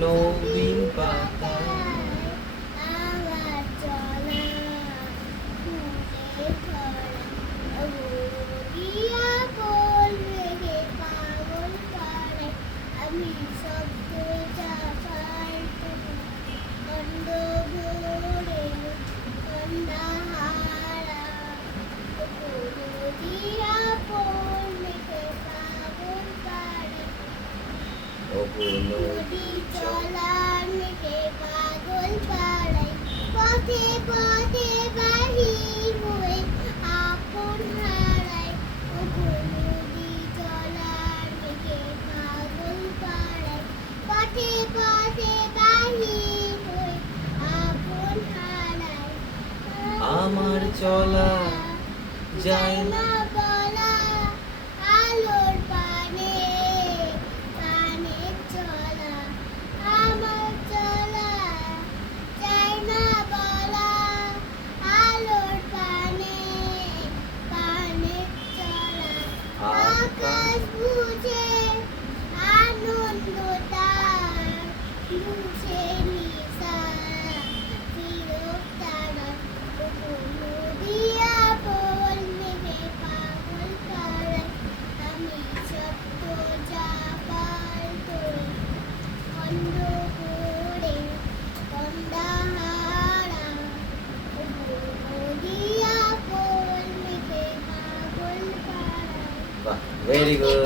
নবীন পাতা আমার চলা ফুলে ধরা দিয়া বলবে হে পাগল পাড়ায় আমি শব্দ চাপাইতে অন্ধ ভোরে অন্ধাহারা দিয়া বলবে হে পাগল পাড়ায় নদী চলার মেঘে পাগল পাড়ায় পথে পথে বাহির হয়ে আপন হারায় নদী চলার মেঘে পাগল পাড়ায় পথে পথে বাহির হয়ে আপন হারায় আমার চলা যায় না বলা আলোর পানে কানে চলা আমার চলা যায় না বলা আলোর পানে কানে চলা আকাশ বুঝে আনন্দ তার বুঝে নিশা তিরক তারা নদিয়া বলবে হে পাগল পাড়ায় আমি সত্য যাবার তোরে অন্ধ করে অন্ধাহারা নদিয়া বলবে হে পাগল পাড়ায় বাহ, ভেরি গুড।